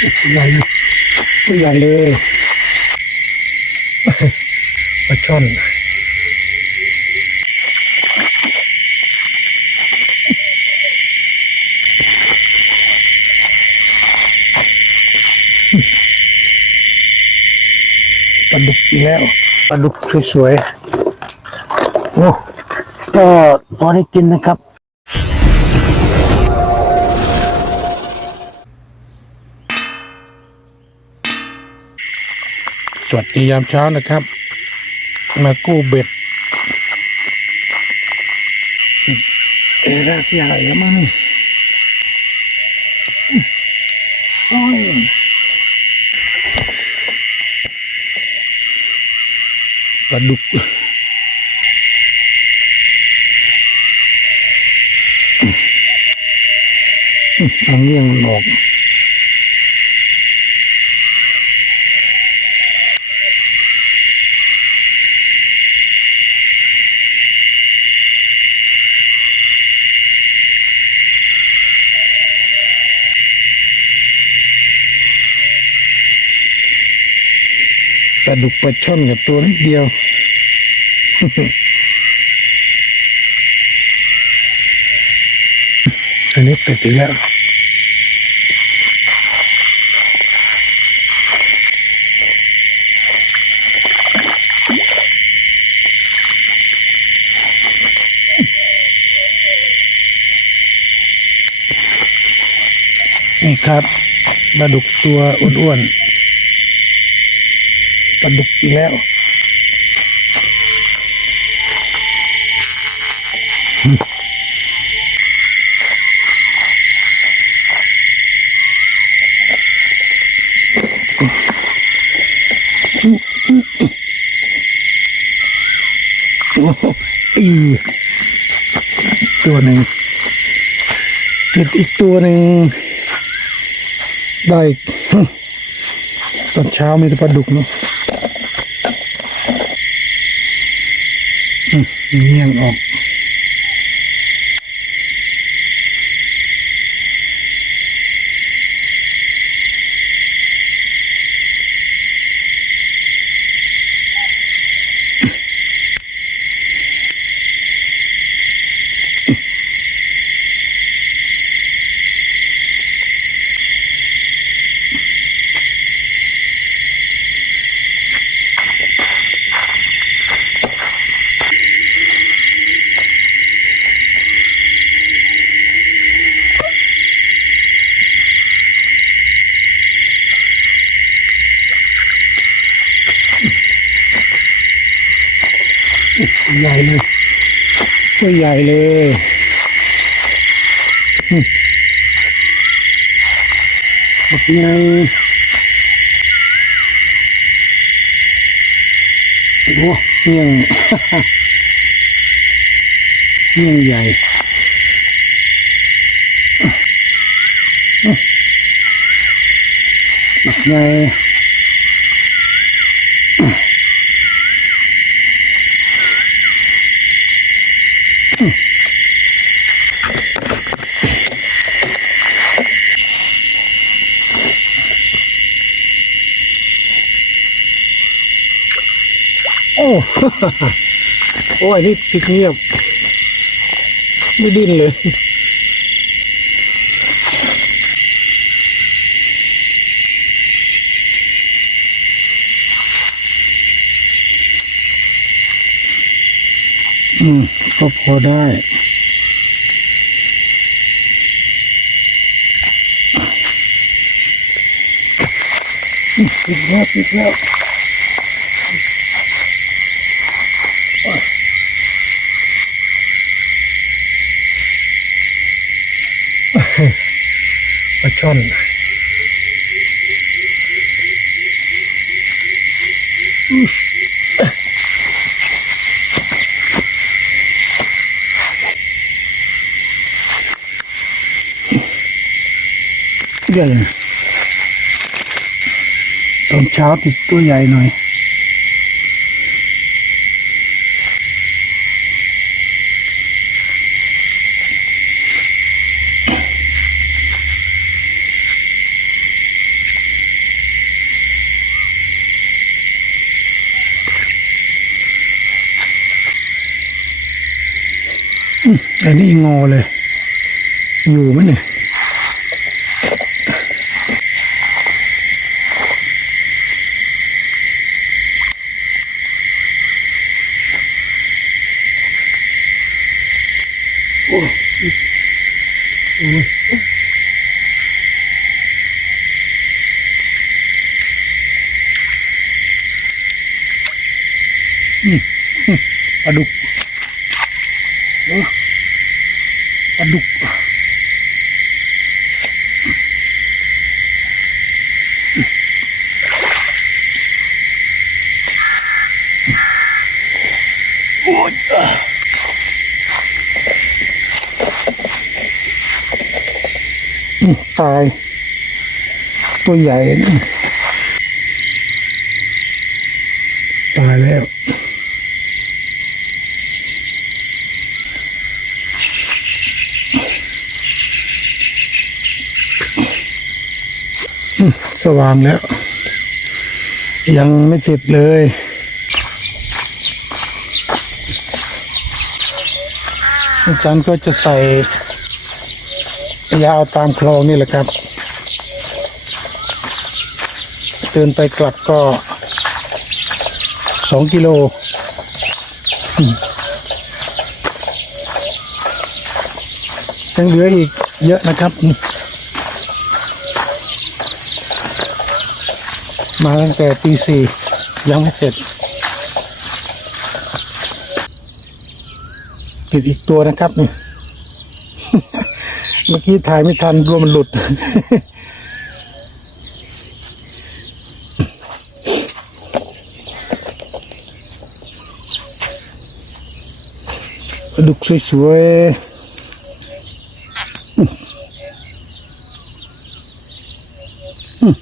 ใหญ่ตัวใหญ่เลยปลาช่อนปลาดุกอีกแล้วปลาดุกสวยๆโอ้ก็พอได้กินนะครับ สวัสดียามเช้านะครับ มากู้เบ็ดเอรากใหญ่แล้วมั้งนี่โอ้ยปลาดุกเอาเงี้ยงมันออก ลาดุกปลาช่อนกับตัวนิดเดียว อันนี้ติดอีกแล้วนี่ครับปลาดุกตัวอ้วนๆ ปลาดุกอีกแล้วโอ้โหอีตัวหนึ่งติดอีกตัวหนึ่งได้ตอนเช้ามีแต่ปลาดุกเนาะอืม เงี้ยงออก ใหญ่เลยตัวใหญ่เลยอืมแบบนี้โอ้เงี้ยงเงี้ยงใหญ่แบบไง โอ้ โอ้ยนี่ติดเงียบ ไม่ดิ้นเลยอืม ก็พอได้ติดแล้วติดแล้วปลาช่อน ใหญ่ตอนเช้าติดตัวใหญ่หน่อย อันนี้งอเลย อยู่ไหมเนี่ย ปลาดุกปลาดุกโอ้ยตาย ตัวใหญ่ ตายแล้ว สว่างแล้ว ยังไม่เสร็จเลย อาจารย์ก็จะใส่ยาวตามคลองนี่แหละครับ เดินไปกลับก็สองกิโลยังเหลืออีกเยอะนะครับ มาตั้งแต่ตีสี่ยังไม่เสร็จ ติดอีกตัวนะครับนี่เมื่อกี้ถ่ายไม่ทันกลัวมันหลุด ดุกสวยๆอืม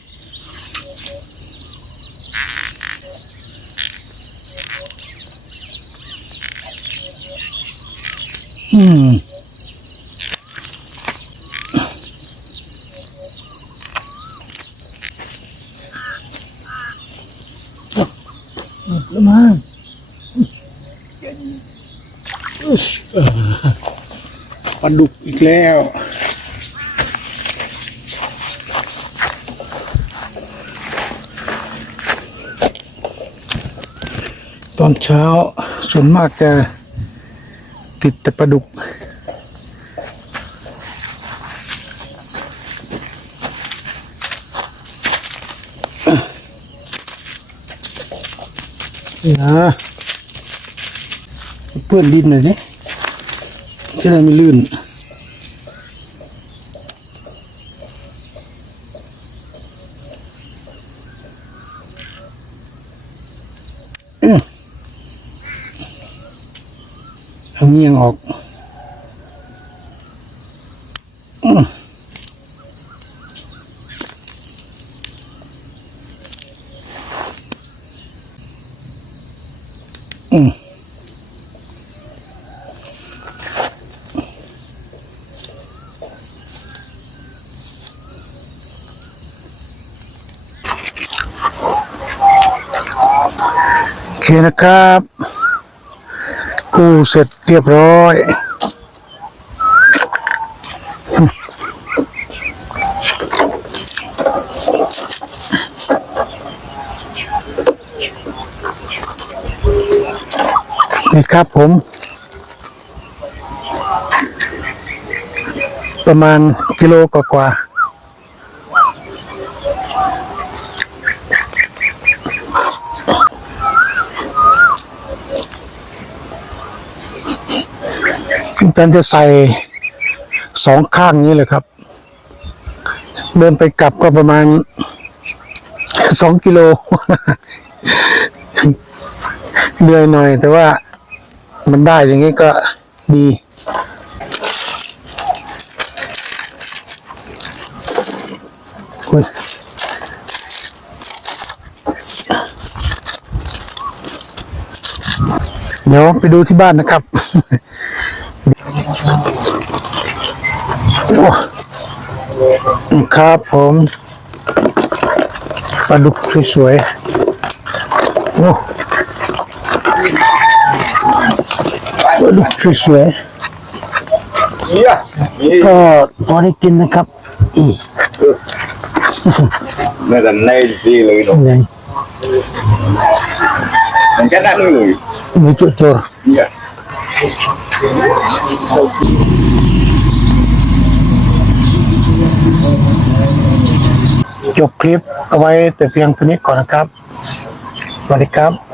อืม หมดแล้วมั้งอึ๊สเอ่อ ปลาดุกอีกแล้ว ตอนเช้าส่วนมากจะติดแต่ปลาดุกนะ เพื่อนดินหน่อยสิจะได้ไม่ลื่นเอาเงียงออกอืม คนะครับ กูเสร็จเรียบร้อย นี่ครับผม ประมาณกิโลกว่าๆ อาจาจะใส่สองข้างนี้เลยครับ เดินไปกลับก็ประมาณสองกิโลเหนื่อยหน่อย แต่ว่ามันได้อย่างนี้ก็ดีเดี๋ยวไปดูที่บ้านนะครับ โอ้ ครับผมปลาดุกสวยๆโอ้ปลาดุกสวยๆ Iya, ini ก็พอได้กินนะครับ là lần này đi lưỡi rồi, ไง mình chắc đã lưỡi lưỡi. มีจุดตัว จบคลิปเอาไว้แต่เพียงเท่านี้ก่อนนะครับสวัสดีครับ